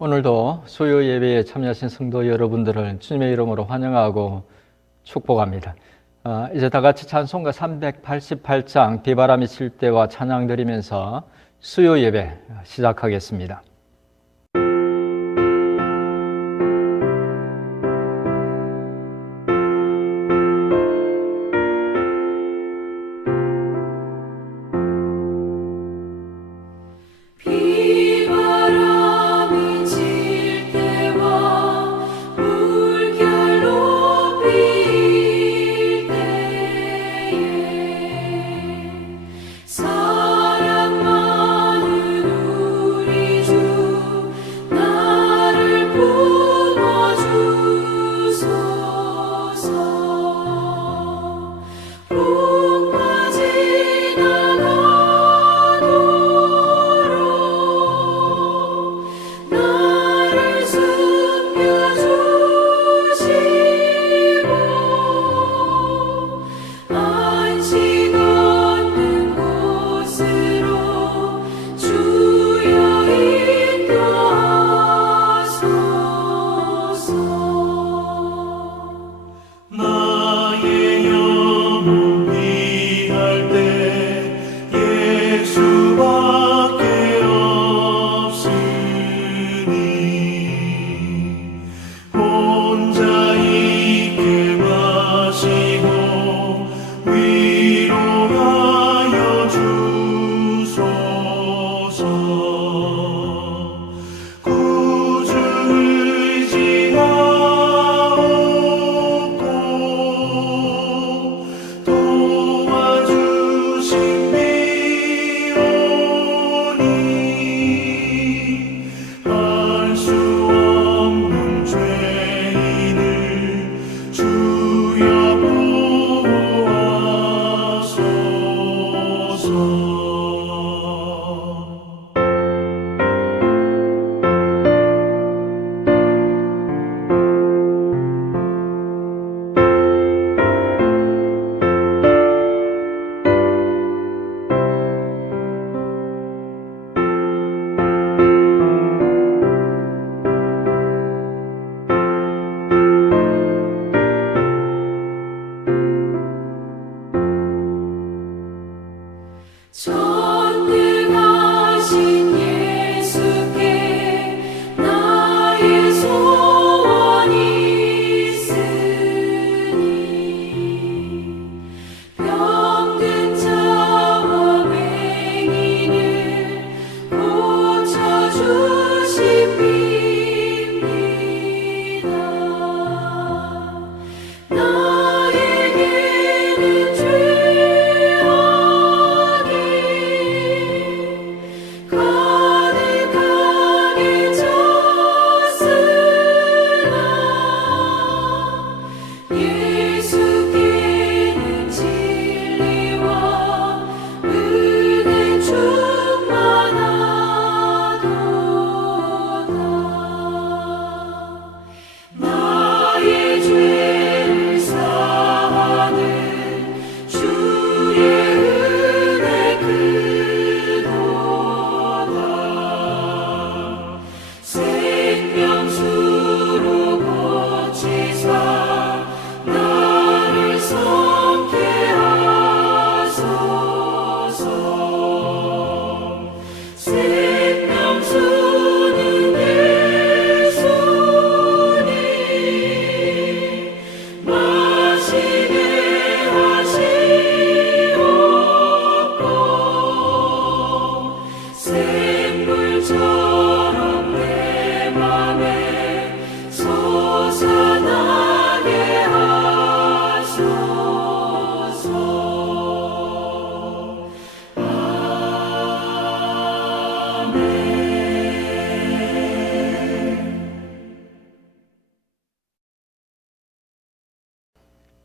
오늘도 수요 예배에 참여하신 성도 여러분들을 주님의 이름으로 환영하고 축복합니다. 이제 다 같이 찬송가 388장 비바람이 칠 때와 찬양 드리면서 수요 예배 시작하겠습니다.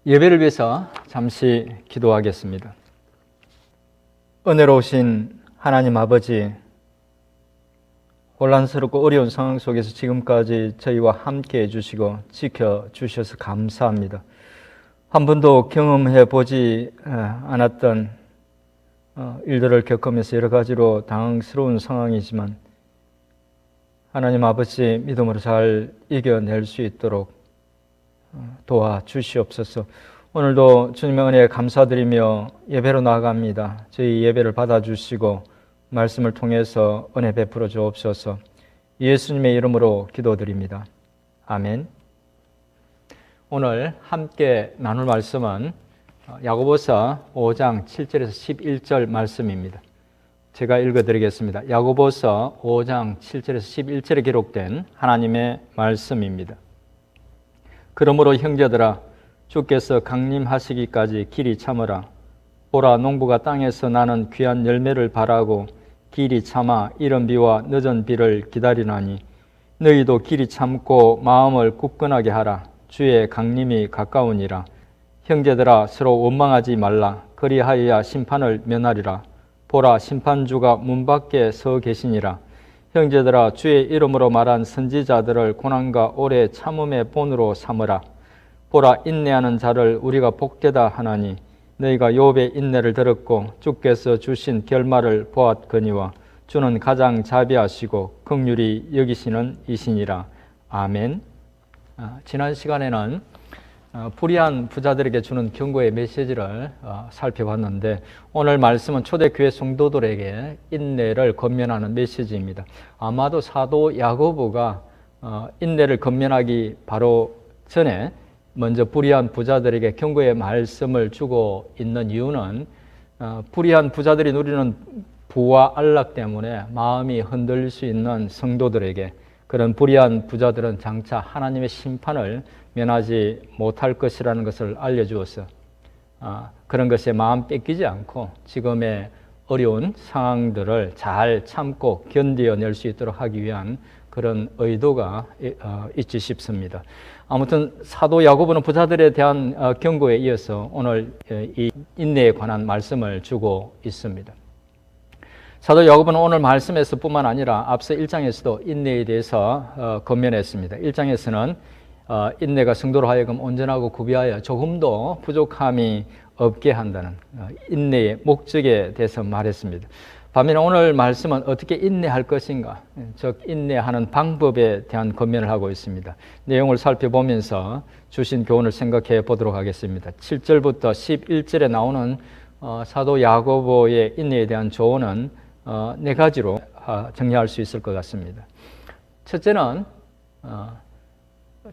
예배를 위해서 잠시 기도하겠습니다. 은혜로우신 하나님 아버지, 혼란스럽고 어려운 상황 속에서 지금까지 저희와 함께 해주시고 지켜주셔서 감사합니다. 한 번도 경험해 보지 않았던 일들을 겪으면서 여러 가지로 당황스러운 상황이지만 하나님 아버지 믿음으로 잘 이겨낼 수 있도록 도와주시옵소서. 오늘도 주님의 은혜에 감사드리며 예배로 나아갑니다. 저희 예배를 받아주시고 말씀을 통해서 은혜 베풀어 주옵소서. 예수님의 이름으로 기도드립니다. 아멘. 오늘 함께 나눌 말씀은 야고보서 5장 7절에서 11절 말씀입니다. 제가 읽어드리겠습니다. 야고보서 5장 7절에서 11절에 기록된 하나님의 말씀입니다. 그러므로 형제들아, 주께서 강림하시기까지 길이 참으라. 보라, 농부가 땅에서 나는 귀한 열매를 바라고 길이 참아 이른 비와 늦은 비를 기다리나니 너희도 길이 참고 마음을 굳건하게 하라. 주의 강림이 가까우니라. 형제들아, 서로 원망하지 말라. 그리하여야 심판을 면하리라. 보라, 심판주가 문 밖에 서 계시니라. 형제들아, 주의 이름으로 말한 선지자들을 고난과 오래 참음의 본으로 삼으라. 보라, 인내하는 자를 우리가 복되다 하나니 너희가 욥의 인내를 들었고 주께서 주신 결말을 보았거니와 주는 가장 자비하시고 긍휼히 여기시는 이시니라. 아멘. 지난 시간에는 불의한 부자들에게 주는 경고의 메시지를 살펴봤는데 오늘 말씀은 초대교회 성도들에게 인내를 권면하는 메시지입니다. 아마도 사도 야고보가 인내를 권면하기 바로 전에 먼저 불의한 부자들에게 경고의 말씀을 주고 있는 이유는 불의한 부자들이 누리는 부와 안락 때문에 마음이 흔들릴 수 있는 성도들에게 그런 불의한 부자들은 장차 하나님의 심판을 면하지 못할 것이라는 것을 알려주어서 그런 것에 마음 뺏기지 않고 지금의 어려운 상황들을 잘 참고 견뎌낼 수 있도록 하기 위한 그런 의도가 있지 싶습니다. 아무튼 사도 야고보는 부자들에 대한 경고에 이어서 오늘 이 인내에 관한 말씀을 주고 있습니다. 사도 야고보는 오늘 말씀에서 뿐만 아니라 앞서 1장에서도 인내에 대해서 권면했습니다. 1장에서는 인내가 성도로 하여금 온전하고 구비하여 조금도 부족함이 없게 한다는 인내의 목적에 대해서 말했습니다. 반면에 오늘 말씀은 어떻게 인내할 것인가, 즉 인내하는 방법에 대한 권면을 하고 있습니다. 내용을 살펴보면서 주신 교훈을 생각해 보도록 하겠습니다. 7절부터 11절에 나오는 사도 야고보의 인내에 대한 조언은 네 가지로 정리할 수 있을 것 같습니다. 첫째는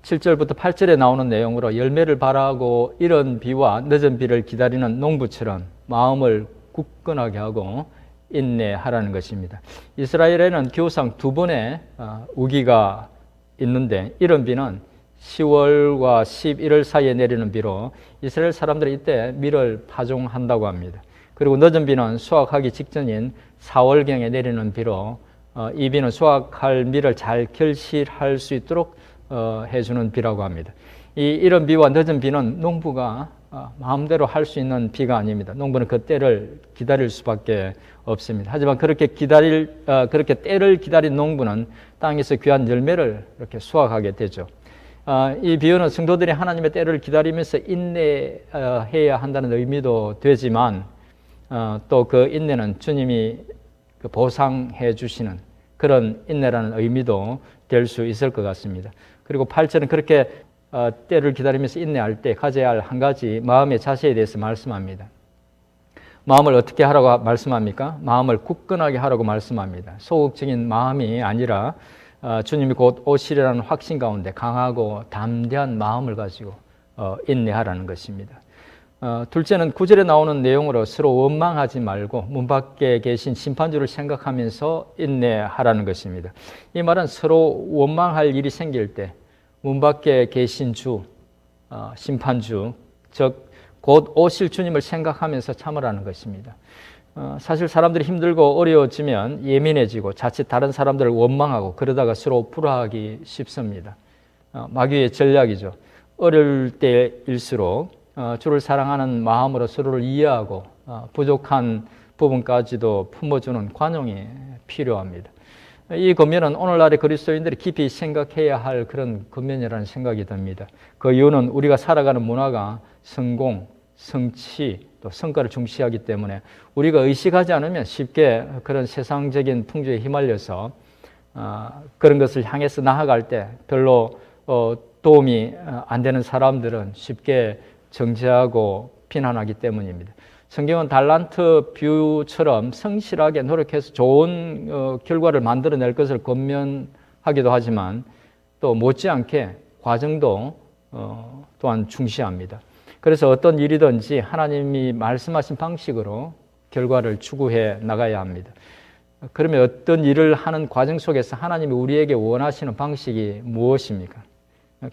7절부터 8절에 나오는 내용으로 열매를 바라고 이른 비와 늦은 비를 기다리는 농부처럼 마음을 굳건하게 하고 인내하라는 것입니다. 이스라엘에는 교상 두 번의 우기가 있는데 이른 비는 10월과 11월 사이에 내리는 비로 이스라엘 사람들이 이때 밀을 파종한다고 합니다. 그리고 늦은 비는 수확하기 직전인 4월경에 내리는 비로 이 비는 수확할 밀을 잘 결실할 수 있도록 해주는 비라고 합니다. 이런 비와 늦은 비는 농부가 마음대로 할 수 있는 비가 아닙니다. 농부는 그 때를 기다릴 수밖에 없습니다. 하지만 그렇게 때를 기다린 농부는 땅에서 귀한 열매를 이렇게 수확하게 되죠. 이 비유는 성도들이 하나님의 때를 기다리면서 인내해야 한다는 의미도 되지만 또 그 인내는 주님이 보상해 주시는 그런 인내라는 의미도 될 수 있을 것 같습니다. 그리고 8절은 그렇게 때를 기다리면서 인내할 때 가져야 할 한 가지 마음의 자세에 대해서 말씀합니다. 마음을 어떻게 하라고 말씀합니까? 마음을 굳건하게 하라고 말씀합니다. 소극적인 마음이 아니라 주님이 곧 오시리라는 확신 가운데 강하고 담대한 마음을 가지고 인내하라는 것입니다. 둘째는 9절에 나오는 내용으로 서로 원망하지 말고 문 밖에 계신 심판주를 생각하면서 인내하라는 것입니다. 이 말은 서로 원망할 일이 생길 때 문 밖에 계신 주, 심판주, 즉 곧 오실 주님을 생각하면서 참으라는 것입니다. 사실 사람들이 힘들고 어려워지면 예민해지고 자칫 다른 사람들을 원망하고 그러다가 서로 불화하기 쉽습니다. 마귀의 전략이죠. 어려울 때일수록 주를 사랑하는 마음으로 서로를 이해하고 부족한 부분까지도 품어주는 관용이 필요합니다. 이 권면은 오늘날의 그리스도인들이 깊이 생각해야 할 그런 권면이라는 생각이 듭니다. 그 이유는 우리가 살아가는 문화가 성공, 성취, 또 성과를 중시하기 때문에 우리가 의식하지 않으면 쉽게 그런 세상적인 풍조에 휘말려서 그런 것을 향해서 나아갈 때 별로 도움이 안 되는 사람들은 쉽게 정죄하고 비난하기 때문입니다. 성경은 달란트 비유처럼 성실하게 노력해서 좋은 결과를 만들어낼 것을 권면하기도 하지만 또 못지않게 과정도 또한 중시합니다. 그래서 어떤 일이든지 하나님이 말씀하신 방식으로 결과를 추구해 나가야 합니다. 그러면 어떤 일을 하는 과정 속에서 하나님이 우리에게 원하시는 방식이 무엇입니까?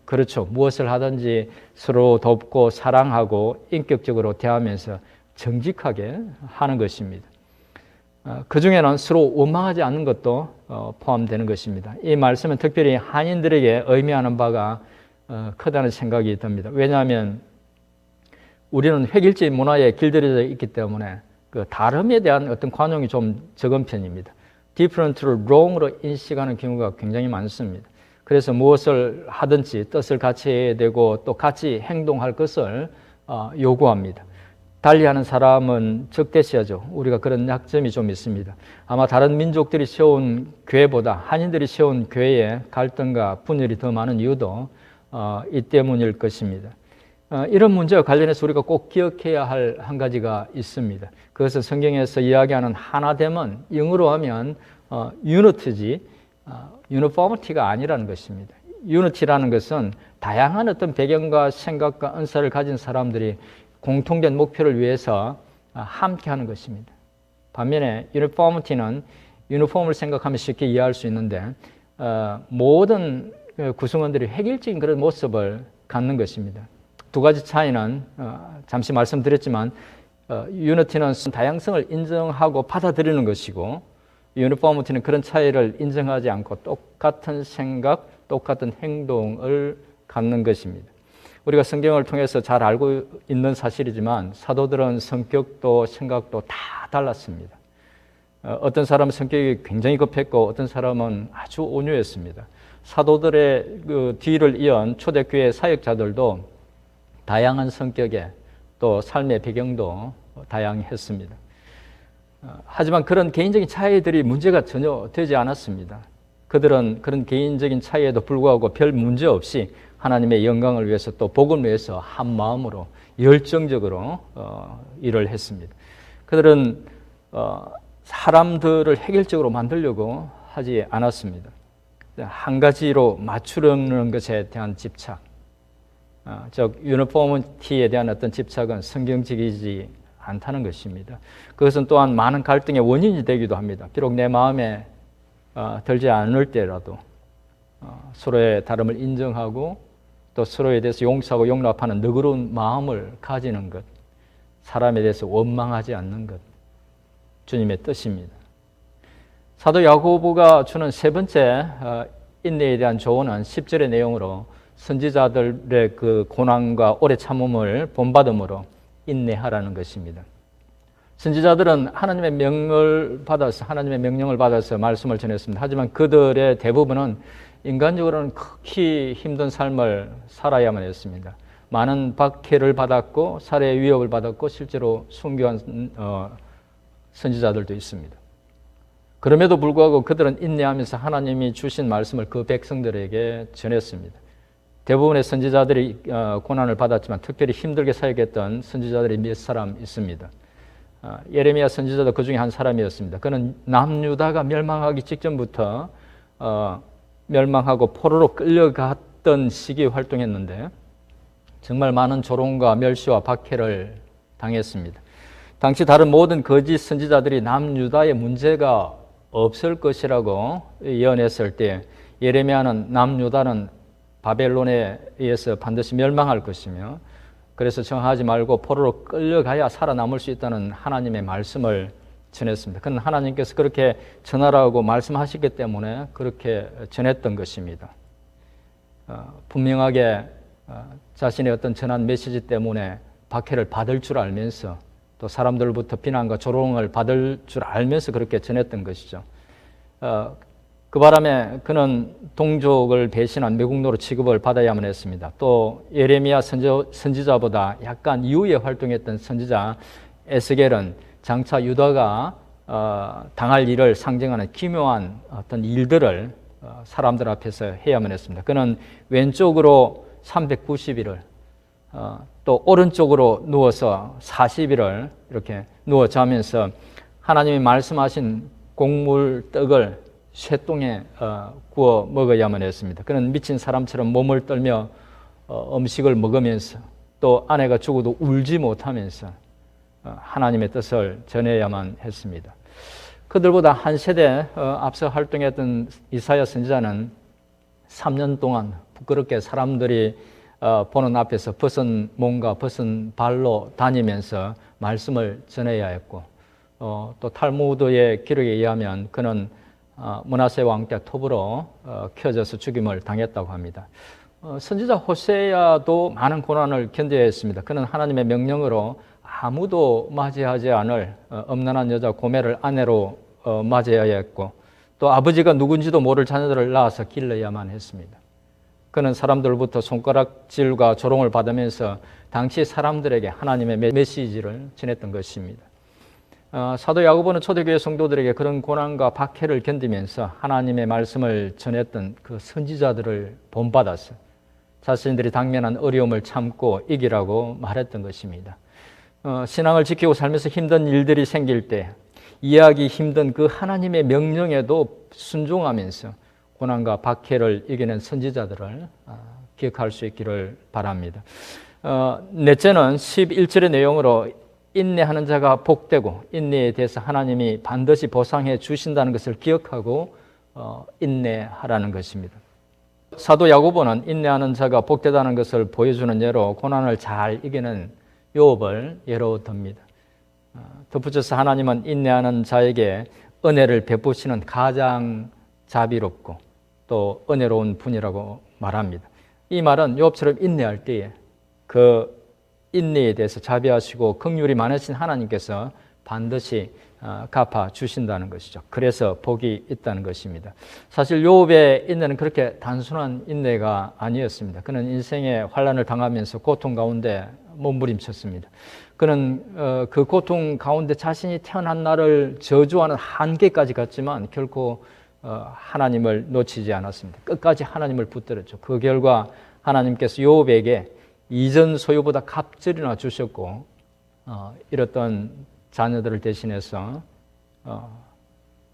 그렇죠. 무엇을 하든지 서로 돕고 사랑하고 인격적으로 대하면서 정직하게 하는 것입니다. 그 중에는 서로 원망하지 않는 것도 포함되는 것입니다. 이 말씀은 특별히 한인들에게 의미하는 바가 크다는 생각이 듭니다. 왜냐하면 우리는 획일주의 문화에 길들여져 있기 때문에 그 다름에 대한 어떤 관용이 좀 적은 편입니다. different를 wrong으로 인식하는 경우가 굉장히 많습니다. 그래서 무엇을 하든지 뜻을 같이 해야 되고 또 같이 행동할 것을 요구합니다. 달리하는 사람은 적대시하죠. 우리가 그런 약점이 좀 있습니다. 아마 다른 민족들이 세운 교회보다 한인들이 세운 교회에 갈등과 분열이 더 많은 이유도 이 때문일 것입니다. 이런 문제와 관련해서 우리가 꼭 기억해야 할 한 가지가 있습니다. 그것은 성경에서 이야기하는 하나됨은 영어로 하면 unity지 uniformity가 아니라는 것입니다. unity라는 것은 다양한 어떤 배경과 생각과 은사를 가진 사람들이 공통된 목표를 위해서 함께 하는 것입니다. 반면에 uniformity는 유니폼을 생각하면 쉽게 이해할 수 있는데 모든 구성원들이 획일적인 그런 모습을 갖는 것입니다. 두 가지 차이는 잠시 말씀드렸지만 유니티는 다양성을 인정하고 받아들이는 것이고 유니포미티는 그런 차이를 인정하지 않고 똑같은 생각, 똑같은 행동을 갖는 것입니다. 우리가 성경을 통해서 잘 알고 있는 사실이지만 사도들은 성격도 생각도 다 달랐습니다. 어떤 사람은 성격이 굉장히 급했고 어떤 사람은 아주 온유했습니다. 사도들의 그 뒤를 이은 초대교회 사역자들도 다양한 성격에 또 삶의 배경도 다양했습니다. 하지만 그런 개인적인 차이들이 문제가 전혀 되지 않았습니다. 그들은 그런 개인적인 차이에도 불구하고 별 문제 없이 하나님의 영광을 위해서 또 복음을 위해서 한 마음으로 열정적으로 일을 했습니다. 그들은 사람들을 획일적으로 만들려고 하지 않았습니다. 한 가지로 맞추려는 것에 대한 집착, 즉 유니포미티에 대한 어떤 집착은 성경적이지 않다는 것입니다. 그것은 또한 많은 갈등의 원인이 되기도 합니다. 비록 내 마음에 들지 않을 때라도 서로의 다름을 인정하고 또 서로에 대해서 용서하고 용납하는 너그러운 마음을 가지는 것, 사람에 대해서 원망하지 않는 것, 주님의 뜻입니다. 사도 야고보가 주는 세 번째 인내에 대한 조언은 10절의 내용으로 선지자들의 그 고난과 오래 참음을 본받음으로 인내하라는 것입니다. 선지자들은 하나님의 명령을 받아서 말씀을 전했습니다. 하지만 그들의 대부분은 인간적으로는 극히 힘든 삶을 살아야만 했습니다. 많은 박해를 받았고 살해의 위협을 받았고 실제로 순교한 선지자들도 있습니다. 그럼에도 불구하고 그들은 인내하면서 하나님이 주신 말씀을 그 백성들에게 전했습니다. 대부분의 선지자들이 고난을 받았지만 특별히 힘들게 사역했던 선지자들이 몇 사람 있습니다. 예레미야 선지자도 그 중에 한 사람이었습니다. 그는 남유다가 멸망하기 직전부터 멸망하고 포로로 끌려갔던 시기에 활동했는데 정말 많은 조롱과 멸시와 박해를 당했습니다. 당시 다른 모든 거짓 선지자들이 남유다에 문제가 없을 것이라고 예언했을 때 예레미야는 남유다는 바벨론에 의해서 반드시 멸망할 것이며 그래서 정하지 말고 포로로 끌려가야 살아남을 수 있다는 하나님의 말씀을 전했습니다. 그는 하나님께서 그렇게 전하라고 말씀하시기 때문에 그렇게 전했던 것입니다. 분명하게 자신의 어떤 전한 메시지 때문에 박해를 받을 줄 알면서 또 사람들로부터 비난과 조롱을 받을 줄 알면서 그렇게 전했던 것이죠. 그 바람에 그는 동족을 배신한 매국노로 취급을 받아야만 했습니다. 또 예레미야 선지자보다 약간 이후에 활동했던 선지자 에스겔은 장차 유다가 당할 일을 상징하는 기묘한 어떤 일들을 사람들 앞에서 해야만 했습니다. 그는 왼쪽으로 390일을 또 오른쪽으로 누워서 40일을 이렇게 누워 자면서 하나님이 말씀하신 곡물 떡을 쇠똥에 구워 먹어야만 했습니다. 그는 미친 사람처럼 몸을 떨며 음식을 먹으면서 또 아내가 죽어도 울지 못하면서 하나님의 뜻을 전해야만 했습니다. 그들보다 한 세대 앞서 활동했던 이사야 선지자는 3년 동안 부끄럽게 사람들이 보는 앞에서 벗은 몸과 벗은 발로 다니면서 말씀을 전해야 했고 또 탈무드의 기록에 의하면 그는 므낫세 왕 때 톱으로 켜져서 죽임을 당했다고 합니다. 선지자 호세아도 많은 고난을 견뎌야 했습니다. 그는 하나님의 명령으로 아무도 맞이하지 않을 엄난한 여자 고멜을 아내로 맞이해야 했고 또 아버지가 누군지도 모를 자녀들을 낳아서 길러야만 했습니다. 그는 사람들부터 손가락질과 조롱을 받으면서 당시 사람들에게 하나님의 메시지를 전했던 것입니다. 사도 야고보는 초대교회 성도들에게 그런 고난과 박해를 견디면서 하나님의 말씀을 전했던 그 선지자들을 본받아서 자신들이 당면한 어려움을 참고 이기라고 말했던 것입니다. 신앙을 지키고 살면서 힘든 일들이 생길 때 이해하기 힘든 그 하나님의 명령에도 순종하면서 고난과 박해를 이겨낸 선지자들을 기억할 수 있기를 바랍니다. 넷째는 11절의 내용으로 인내하는 자가 복되고 인내에 대해서 하나님이 반드시 보상해 주신다는 것을 기억하고 인내하라는 것입니다. 사도 야고보는 인내하는 자가 복되다는 것을 보여주는 예로 고난을 잘 이기는 욥을 예로 듭니다. 덧붙여서 하나님은 인내하는 자에게 은혜를 베푸시는 가장 자비롭고 또 은혜로운 분이라고 말합니다. 이 말은 욥처럼 인내할 때에 그 인내에 대해서 자비하시고 긍휼이 많으신 하나님께서 반드시 갚아 주신다는 것이죠. 그래서 복이 있다는 것입니다. 사실 욥의 인내는 그렇게 단순한 인내가 아니었습니다. 그는 인생의 환난을 당하면서 고통 가운데 몸부림쳤습니다. 그는 그 고통 가운데 자신이 태어난 날을 저주하는 한계까지 갔지만 결코 하나님을 놓치지 않았습니다. 끝까지 하나님을 붙들었죠. 그 결과 하나님께서 욥에게 이전 소유보다 갑절이나 주셨고 잃었던 자녀들을 대신해서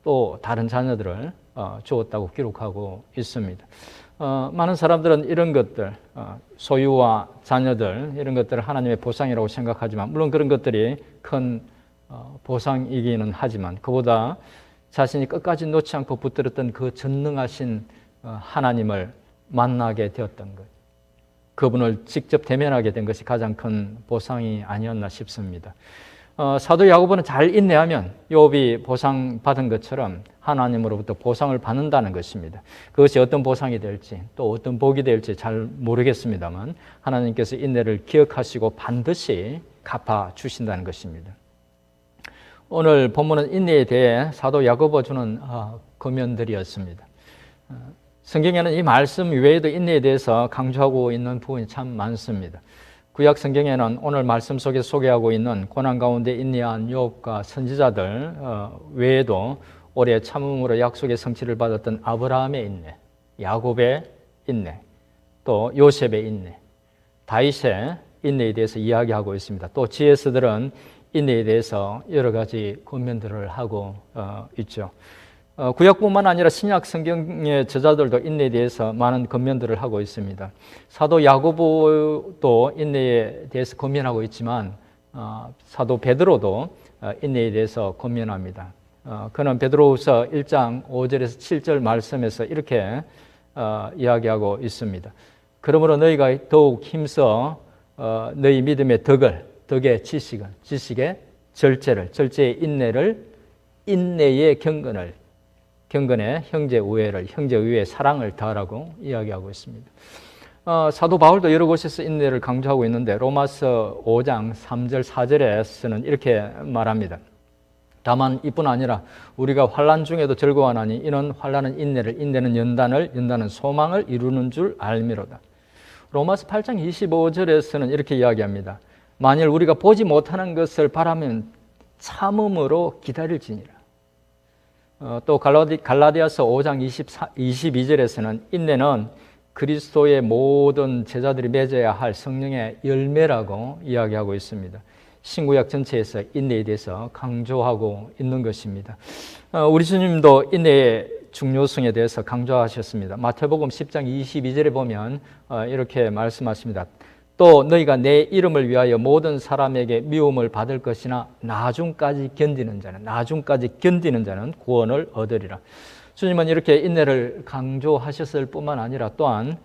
또 다른 자녀들을 주었다고 기록하고 있습니다. 많은 사람들은 이런 것들, 소유와 자녀들 이런 것들을 하나님의 보상이라고 생각하지만 물론 그런 것들이 큰 보상이기는 하지만 그보다 자신이 끝까지 놓지 않고 붙들었던 그 전능하신 하나님을 만나게 되었던 것, 그분을 직접 대면하게 된 것이 가장 큰 보상이 아니었나 싶습니다. 사도 야고보는 잘 인내하면 욥이 보상받은 것처럼 하나님으로부터 보상을 받는다는 것입니다. 그것이 어떤 보상이 될지 또 어떤 복이 될지 잘 모르겠습니다만 하나님께서 인내를 기억하시고 반드시 갚아 주신다는 것입니다. 오늘 본문은 인내에 대해 사도 야고보 주는 권면들이었습니다. 성경에는 이 말씀 외에도 인내에 대해서 강조하고 있는 부분이 참 많습니다. 구약 성경에는 오늘 말씀 속에 소개하고 있는 고난 가운데 인내한 욥과 선지자들 외에도 오래 참음으로 약속의 성취를 받았던 아브라함의 인내, 야곱의 인내, 또 요셉의 인내, 다윗의 인내에 대해서 이야기하고 있습니다. 또 지혜서들은 인내에 대해서 여러 가지 권면들을 하고 있죠. 구약뿐만 아니라 신약 성경의 저자들도 인내에 대해서 많은 권면들을 하고 있습니다. 사도 야고보도 인내에 대해서 권면하고 있지만 사도 베드로도 인내에 대해서 권면합니다. 그는 베드로후서 1장 5절에서 7절 말씀에서 이렇게 이야기하고 있습니다. 그러므로 너희가 더욱 힘써 너희 믿음의 덕의 지식의 절제를, 절제의 인내를, 인내의 경건에 형제 우애를, 형제 우애의 사랑을 더하라고 이야기하고 있습니다. 사도 바울도 여러 곳에서 인내를 강조하고 있는데 로마서 5장 3절 4절에서는 이렇게 말합니다. 다만 이뿐 아니라 우리가 환난 중에도 즐거워하나니 이는 환난은 인내를, 인내는 연단을, 연단은 소망을 이루는 줄 알미로다. 로마서 8장 25절에서는 이렇게 이야기합니다. 만일 우리가 보지 못하는 것을 바라면 참음으로 기다릴지니라. 또 갈라디아서 5장 22절에서는 인내는 그리스도의 모든 제자들이 맺어야 할 성령의 열매라고 이야기하고 있습니다. 신구약 전체에서 인내에 대해서 강조하고 있는 것입니다. 우리 주님도 인내의 중요성에 대해서 강조하셨습니다. 마태복음 10장 22절에 보면 이렇게 말씀하십니다. 또 너희가 내 이름을 위하여 모든 사람에게 미움을 받을 것이나 나중까지 견디는 자는 구원을 얻으리라. 주님은 이렇게 인내를 강조하셨을 뿐만 아니라 또한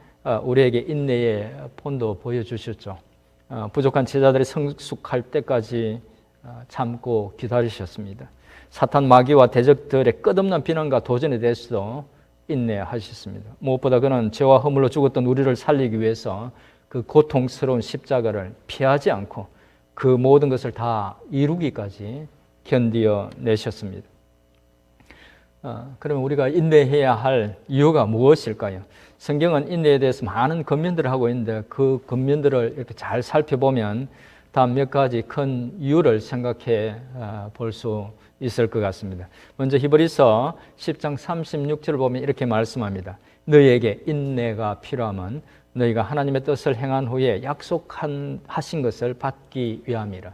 우리에게 인내의 본도 보여주셨죠. 부족한 제자들이 성숙할 때까지 참고 기다리셨습니다. 사탄 마귀와 대적들의 끝없는 비난과 도전에 대해서도 인내하셨습니다. 무엇보다 그는 죄와 허물로 죽었던 우리를 살리기 위해서 그 고통스러운 십자가를 피하지 않고 그 모든 것을 다 이루기까지 견디어내셨습니다. 그러면 우리가 인내해야 할 이유가 무엇일까요? 성경은 인내에 대해서 많은 권면들을 하고 있는데 그 권면들을 이렇게 잘 살펴보면 다음 몇 가지 큰 이유를 생각해 볼 수 있을 것 같습니다. 먼저 히브리서 10장 36절을 보면 이렇게 말씀합니다. 너희에게 인내가 필요하면 너희가 하나님의 뜻을 행한 후에 약속하신 것을 받기 위함이라.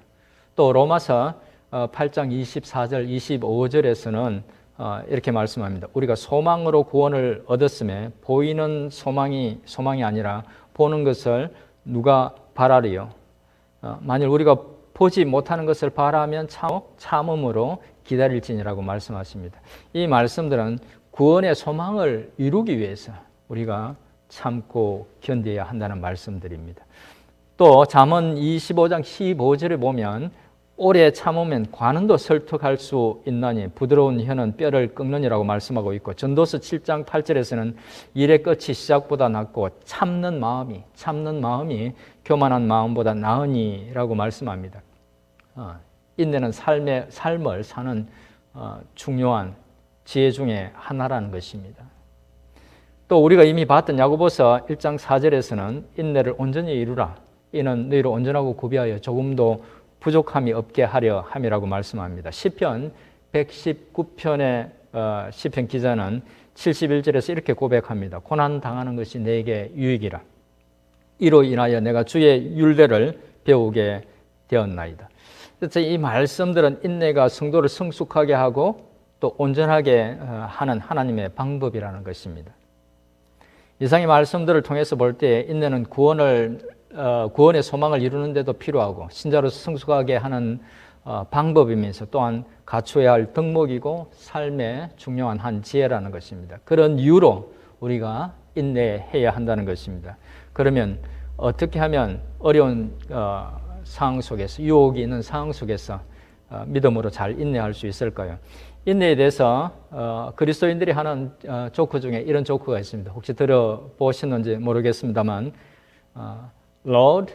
또 로마서 8장 24절 25절에서는 이렇게 말씀합니다. 우리가 소망으로 구원을 얻었음에 보이는 소망이 아니라 보는 것을 누가 바라리요? 만일 우리가 보지 못하는 것을 바라면 참음으로 기다릴지니라고 말씀하십니다. 이 말씀들은 구원의 소망을 이루기 위해서 우리가 참고 견뎌야 한다는 말씀들입니다. 또 잠언 25장 15절에 보면 오래 참으면 관원도 설득할 수 있나니 부드러운 혀는 뼈를 꺾느니라고 말씀하고 있고 전도서 7장 8절에서는 일의 끝이 시작보다 낫고 참는 마음이 교만한 마음보다 나으니라고 말씀합니다. 인내는 삶을 사는 중요한 지혜 중에 하나라는 것입니다. 또 우리가 이미 봤던 야고보서 1장 4절에서는 인내를 온전히 이루라. 이는 너희를 온전하고 구비하여 조금도 부족함이 없게 하려 함이라고 말씀합니다. 시편 119편의 시편 기자는 71절에서 이렇게 고백합니다. 고난 당하는 것이 내게 유익이라. 이로 인하여 내가 주의 율례를 배우게 되었나이다. 그래서 이 말씀들은 인내가 성도를 성숙하게 하고 또 온전하게 하는 하나님의 방법이라는 것입니다. 이상의 말씀들을 통해서 볼 때 인내는 구원의 소망을 이루는 데도 필요하고 신자로서 성숙하게 하는 방법이면서 또한 갖춰야 할 덕목이고 삶의 중요한 한 지혜라는 것입니다. 그런 이유로 우리가 인내해야 한다는 것입니다. 그러면 어떻게 하면 어려운 상황 속에서 유혹이 있는 상황 속에서 믿음으로 잘 인내할 수 있을까요? 인내에 대해서 그리스도인들이 하는 조크 중에 이런 조크가 있습니다. 혹시 들어보셨는지 모르겠습니다만 Lord,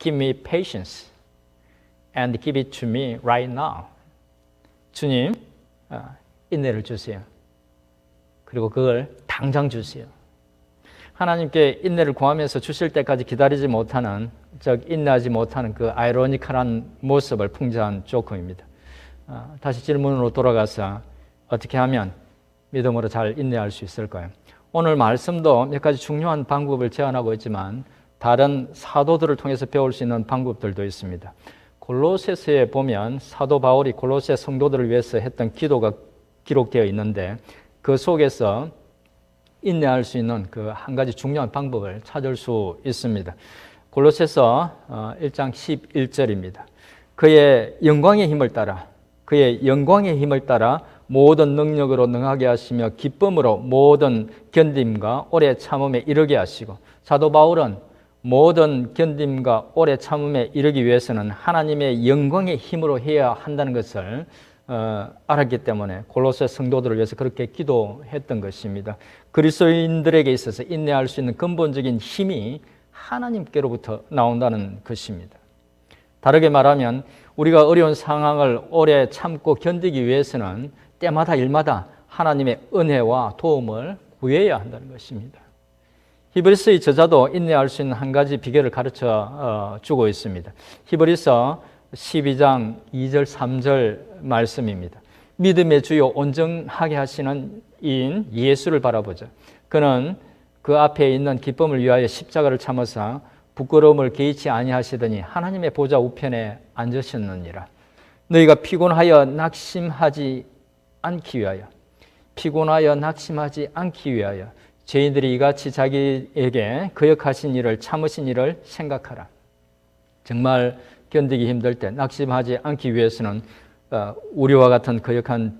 give me patience and give it to me right now. 주님, 인내를 주세요. 그리고 그걸 당장 주세요. 하나님께 인내를 구하면서 주실 때까지 기다리지 못하는, 즉 인내하지 못하는 그 아이러니컬한 모습을 풍자한 조크입니다. 다시 질문으로 돌아가서 어떻게 하면 믿음으로 잘 인내할 수 있을까요? 오늘 말씀도 몇 가지 중요한 방법을 제안하고 있지만 다른 사도들을 통해서 배울 수 있는 방법들도 있습니다. 골로새서에 보면 사도 바울이 골로새 성도들을 위해서 했던 기도가 기록되어 있는데 그 속에서 인내할 수 있는 그 한 가지 중요한 방법을 찾을 수 있습니다. 골로새서 1장 11절입니다. 그의 영광의 힘을 따라 모든 능력으로 능하게 하시며 기쁨으로 모든 견딤과 오래 참음에 이르게 하시고, 사도 바울은 모든 견딤과 오래 참음에 이르기 위해서는 하나님의 영광의 힘으로 해야 한다는 것을 알았기 때문에 골로새 성도들을 위해서 그렇게 기도했던 것입니다. 그리스도인들에게 있어서 인내할 수 있는 근본적인 힘이 하나님께로부터 나온다는 것입니다. 다르게 말하면 우리가 어려운 상황을 오래 참고 견디기 위해서는 때마다 일마다 하나님의 은혜와 도움을 구해야 한다는 것입니다. 히브리서의 저자도 인내할 수 있는 한 가지 비결을 가르쳐 주고 있습니다. 히브리서 12장 2절 3절 말씀입니다. 믿음의 주요 온전하게 하시는 이인 예수를 바라보자. 그는 그 앞에 있는 기쁨을 위하여 십자가를 참으사 부끄러움을 개의치 아니하시더니 하나님의 보좌 우편에 앉으셨느니라. 너희가 피곤하여 낙심하지 않기 위하여 죄인들이 이같이 자기에게 거역하신 일을 참으신 일을 생각하라. 정말 견디기 힘들 때 낙심하지 않기 위해서는 우리와 같은 거역한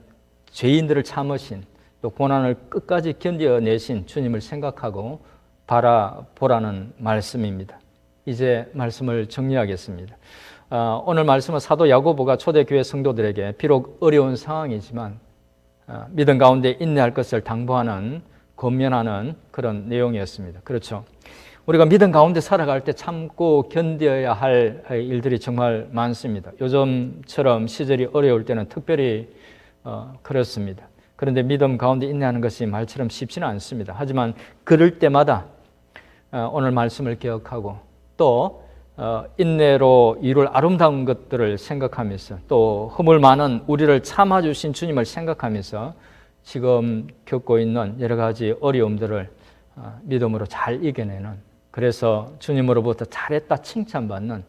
죄인들을 참으신, 또 고난을 끝까지 견뎌내신 주님을 생각하고 바라보라는 말씀입니다. 이제 말씀을 정리하겠습니다. 오늘 말씀은 사도 야고보가 초대교회 성도들에게 비록 어려운 상황이지만 믿음 가운데 인내할 것을 당부하는, 권면하는 그런 내용이었습니다. 그렇죠. 우리가 믿음 가운데 살아갈 때 참고 견뎌야 할 일들이 정말 많습니다. 요즘처럼 시절이 어려울 때는 특별히 그렇습니다. 그런데 믿음 가운데 인내하는 것이 말처럼 쉽지는 않습니다. 하지만 그럴 때마다 오늘 말씀을 기억하고 또 인내로 이룰 아름다운 것들을 생각하면서 또 허물 많은 우리를 참아주신 주님을 생각하면서 지금 겪고 있는 여러 가지 어려움들을 믿음으로 잘 이겨내는, 그래서 주님으로부터 잘했다 칭찬받는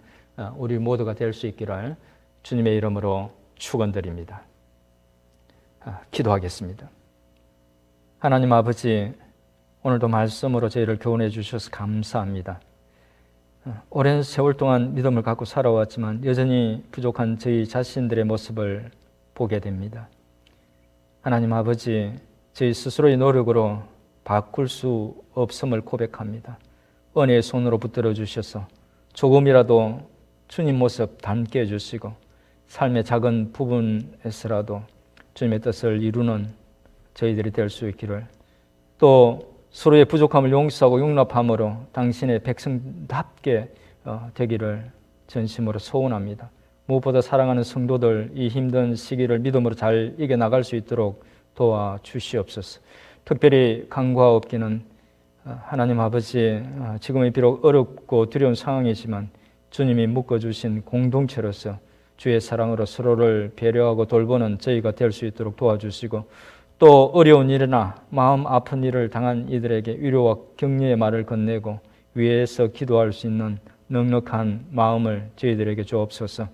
우리 모두가 될 수 있기를 주님의 이름으로 축원드립니다. 기도하겠습니다. 하나님 아버지, 오늘도 말씀으로 저희를 교훈해 주셔서 감사합니다. 오랜 세월 동안 믿음을 갖고 살아왔지만 여전히 부족한 저희 자신들의 모습을 보게 됩니다. 하나님 아버지, 저희 스스로의 노력으로 바꿀 수 없음을 고백합니다. 은혜의 손으로 붙들어 주셔서 조금이라도 주님 모습 닮게 해주시고 삶의 작은 부분에서라도 주님의 뜻을 이루는 저희들이 될 수 있기를, 또 서로의 부족함을 용서하고 용납함으로 당신의 백성답게 되기를 전심으로 소원합니다. 무엇보다 사랑하는 성도들 이 힘든 시기를 믿음으로 잘 이겨나갈 수 있도록 도와주시옵소서. 특별히 간과없기는 하나님 아버지, 지금은 비록 어렵고 두려운 상황이지만 주님이 묶어주신 공동체로서 주의 사랑으로 서로를 배려하고 돌보는 저희가 될 수 있도록 도와주시고, 또 어려운 일이나 마음 아픈 일을 당한 이들에게 위로와 격려의 말을 건네고 위에서 기도할 수 있는 넉넉한 마음을 저희들에게 주옵소서.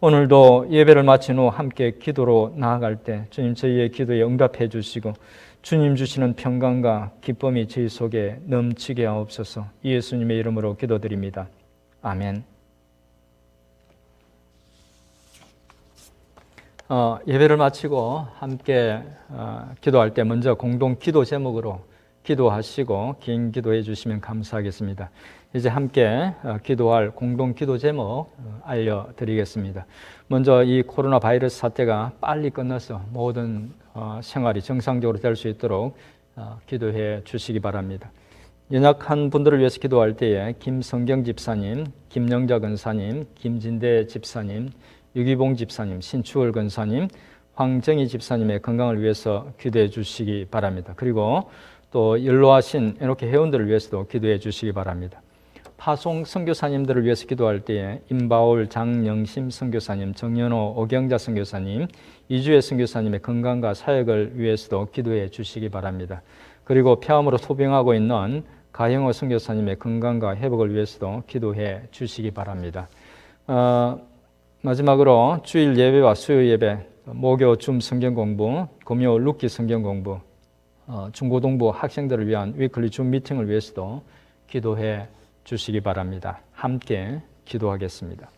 오늘도 예배를 마친 후 함께 기도로 나아갈 때 주님 저희의 기도에 응답해 주시고 주님 주시는 평강과 기쁨이 저희 속에 넘치게 하옵소서. 예수님의 이름으로 기도드립니다. 아멘. 예배를 마치고 함께 기도할 때 먼저 공동 기도 제목으로 기도하시고 긴 기도해 주시면 감사하겠습니다. 이제 함께 기도할 공동 기도 제목 알려드리겠습니다. 먼저 이 코로나 바이러스 사태가 빨리 끝나서 모든 생활이 정상적으로 될 수 있도록 기도해 주시기 바랍니다. 연약한 분들을 위해서 기도할 때에 김성경 집사님, 김영자 권사님, 김진대 집사님, 유기봉 집사님, 신추월 권사님, 황정희 집사님의 건강을 위해서 기도해 주시기 바랍니다. 그리고 또 연로하신 이렇게 회원들을 위해서도 기도해 주시기 바랍니다. 파송 선교사님들을 위해서 기도할 때에 임바울, 장영심 선교사님, 정연호, 오경자 선교사님, 이주혜 선교사님의 건강과 사역을 위해서도 기도해 주시기 바랍니다. 그리고 폐암으로 소병하고 있는 가영호 선교사님의 건강과 회복을 위해서도 기도해 주시기 바랍니다. 마지막으로 주일 예배와 수요 예배, 목요 줌 성경 공부, 금요 룻기 성경 공부, 중고등부 학생들을 위한 위클리 줌 미팅을 위해서도 기도해 주시기 바랍니다. 함께 기도하겠습니다.